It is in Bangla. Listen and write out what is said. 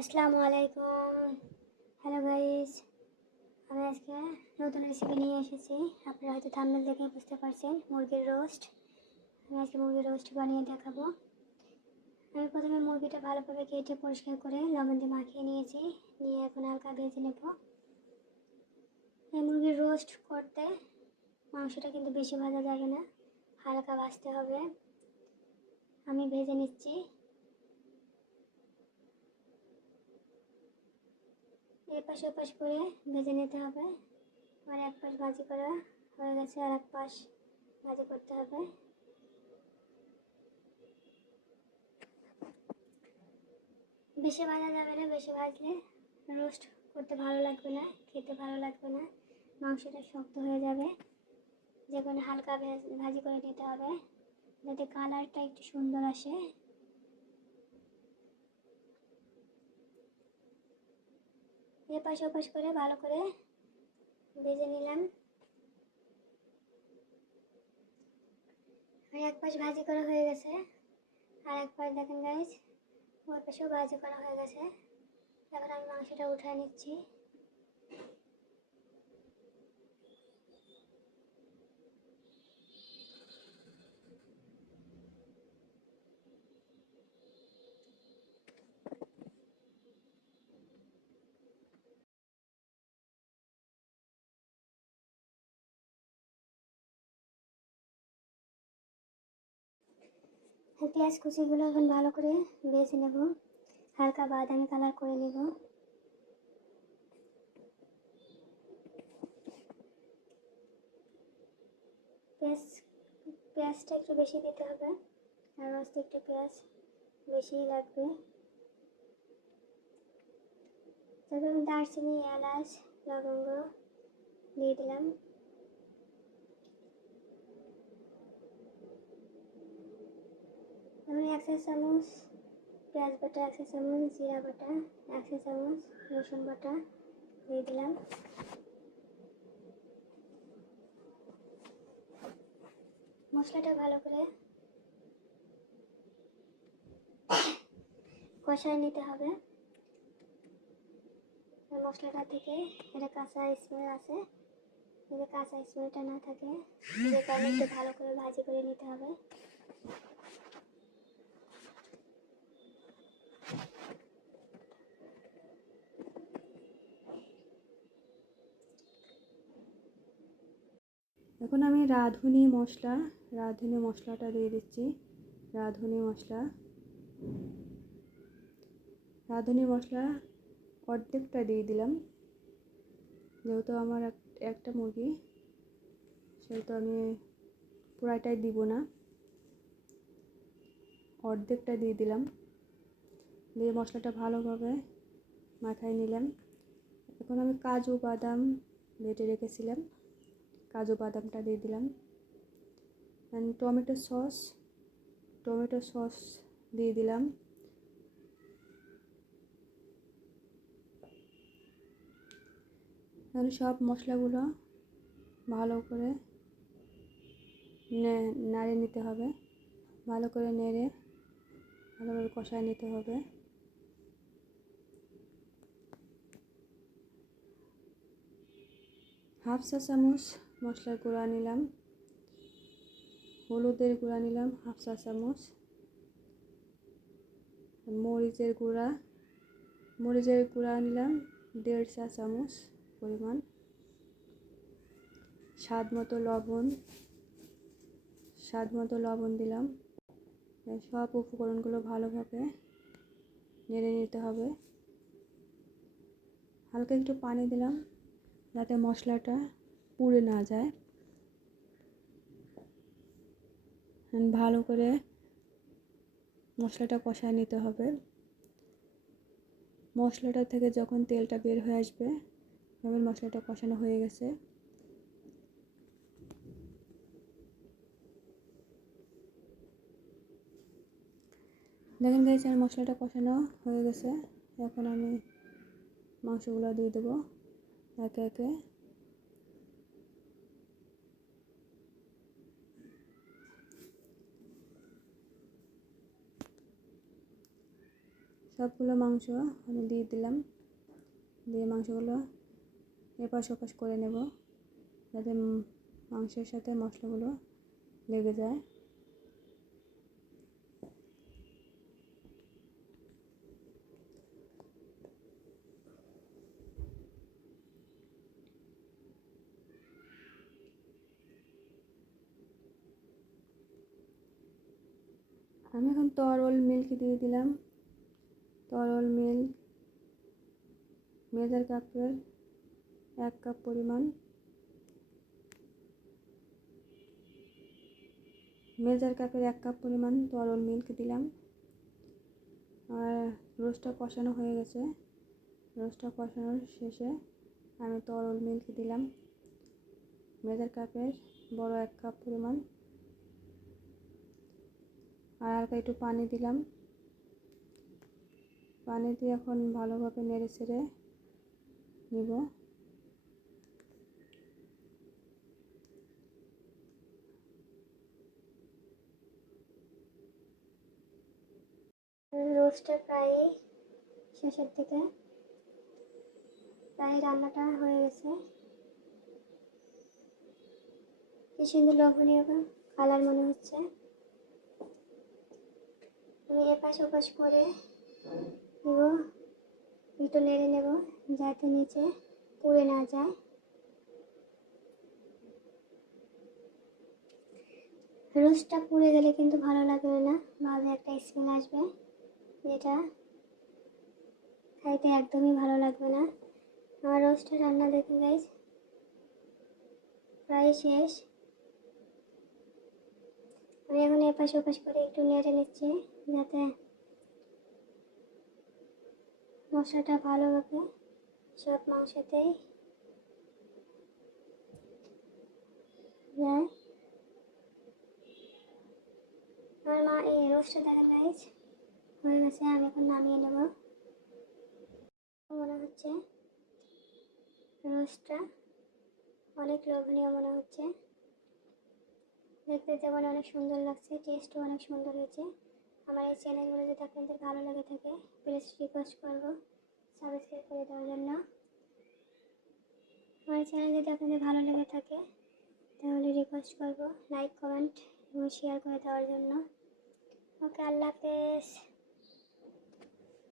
আসসালামু আলাইকুম। হ্যালো গাইস আমি আজকে নতুন রেসিপি নিয়ে এসেছি। আপনারা হয়তো থাম্বনেল দেখে বুঝতে পারছেন, মুরগির রোস্ট আমি আজকে মুরগির রোস্ট বানিয়ে দেখাবো। আমি প্রথমে মুরগিটা ভালোভাবে কেটে পরিষ্কার করে লবণ দিয়ে মাখিয়ে নিয়েছি। নিয়ে এখন হালকা ভেজে নেব। এই মুরগির রোস্ট করতে মাংসটা কিন্তু বেশি ভাজা যাবে না, হালকা ভাজতে হবে। আমি ভেজে নিচ্ছি। এই পাশ ওপাশ করে ভেজে নিতে হবে। আর এক পাশ ভাজি করা হয়ে গেছে, আর এক পাশ ভাজি করতে হবে। বেশি ভাজা যাবে না, বেশি ভাজলে রোস্ট করতে ভালো লাগবে না, খেতে ভালো লাগবে না, মাংসটা শক্ত হয়ে যাবে। যে কোনো হালকা ভাজি করে নিতে হবে। যাতে কালারটা একটু সুন্দর আসে। এপাশ ওপাশ করে ভালো করে ভেজে নিলাম। আর এক পাশ ভাজি করা হয়ে গেছে। আর এক পাশ দেখেন গাইজ ওর পাশেও ভাজি করা হয়ে গেছে। এখন আমি মাংসটা উঠায় নিচ্ছি। পেঁয়াজ কুচিগুলো এখন ভালো করে ভেজে নেব। হালকা বাদামি কালার করে নেব। পেঁয়াজ, পেঁয়াজটা একটু বেশি দিতে হবে, আর রসতে একটু পেঁয়াজ বেশিই লাগবে। তারপর দারচিনি, এলাচ, লবঙ্গ দিয়ে দিলাম। এক চা চামচ, পেঁয়াজ বাটা এক চা চামচ জিরা বাটা এক চা চামচ রসুন বাটা দিয়ে দিলাম। মশলাটা ভালো করে কষায় নিতে হবে। মশলাটা থেকে এটা কাঁচা স্মেল আছে। যদি কাঁচা স্মেলটা না থাকে যে একটু ভালো করে ভাজি করে নিতে হবে। এখন আমি রাঁধুনি মশলা, রাঁধুনি মশলাটা দিয়ে দিচ্ছি। রাঁধুনি মশলা। রাঁধুনি মশলা অর্ধেকটা দিয়ে দিলাম। যেহেতু আমার এক- একটা মুরগি, সেহেতু আমি পুরাটাই দিব না। অর্ধেকটা দিয়ে দিলাম। দিয়ে মশলাটা ভালোভাবে মাথায় নিলাম। এখন আমি কাজু, বাদাম বেটে রেখেছিলাম। কাজু বাদামটা দিয়ে দিলাম। And tomato sauce tomato sauce দিয়ে দিলাম। তাহলে সব মশলাগুলো ভালো করে নাড়ে নিতে হবে। ভালো করে নেড়ে, ভালো করে কষায় নিতে হবে। হাফ চা চামচ মশলার গুঁড়া নিলাম, হলুদের গুঁড়া নিলাম, হাফ চা চামচ, মরিচের গুঁড়া মরিচের গুঁড়া নিলাম, দেড় চা চামচ পরিমাণ, স্বাদ মতো লবণ, স্বাদ মতো লবণ দিলাম সব উপকরণগুলো ভালোভাবে নেড়ে নিতে হবে। হালকা একটু পানি দিলাম, যাতে মশলাটা পুড়ে না যায়। ভালো করে মশলাটা কষায় নিতে হবে। মশলাটা থেকে যখন তেলটা বের হয়ে আসবে, তখন মশলাটা কষানো হয়ে গেছে। দেখেন গাইস আমার মশলাটা কষানো হয়ে গেছে। এখন আমি মাংসগুলো দিয়ে দেবো একে একে। সবগুলো মাংস আমি দিয়ে দিলাম। দিয়ে মাংসগুলো এপাশ ওপাশ করে নেব যাতে মাংসের সাথে মশলাগুলো লেগে যায়। আমি এখন তরল মিল্ক দিয়ে দিলাম। মিল্ক মেজার কাপের এক কাপ পরিমাণ। মেজার কাপের এক কাপ পরিমাণ তরল মিল্ক দিলাম। আর রোস্টটা কষানো হয়ে গেছে। রোস্টটা কষানোর শেষে আমি তরল মিল্ক দিলাম। মেজার কাপের বড় এক কাপ পরিমাণ। আর হালকা একটু পানি দিলাম। পানি দিয়ে এখন ভালোভাবে নেড়ে ছেড়ে নিব। রোস্টটা প্রায় শেষের দিকে। প্রায় রান্নাটা হয়ে গেছে। কি সুন্দর লোভনীয় কালার মনে হচ্ছে। আমি এপাশ ওপাশ করে নেব। একটু নেড়ে নেব যাতে নিচে পুড়ে না যায়। রোস্টটা পুড়ে গেলে কিন্তু ভালো লাগবে না ভালো একটা স্মেল আসবে, যেটা খাইতে একদমই ভালো লাগবে না। আমার রোস্টটা রান্না দেখুন গাইজ প্রায় শেষ। আমি এখন এপাশ ওপাশ করে একটু নেড়ে নিচ্ছি যাতে মশলাটা ভালোভাবে সব মাংসতেই। যায় আমার মা, এই রোস্টটা দেখেন গাইজ হয়ে গেছে, আমি এখন নামিয়ে নেব। মনে হচ্ছে রোস্টটা অনেক লোভনীয় মনে হচ্ছে। দেখতে যেমন অনেক সুন্দর লাগছে টেস্টও অনেক সুন্দর হয়েছে। আমার এই চ্যানেলগুলো যদি আপনাদের ভালো লেগে থাকে প্লিজ রিকোয়েস্ট করব সাবস্ক্রাইব করে দেওয়ার জন্য। আমার চ্যানেল যদি আপনাদের ভালো লেগে থাকে, তাহলে রিকোয়েস্ট করব লাইক কমেন্ট এবং শেয়ার করে দেওয়ার জন্য। ওকে আল্লাহ হাফেজ।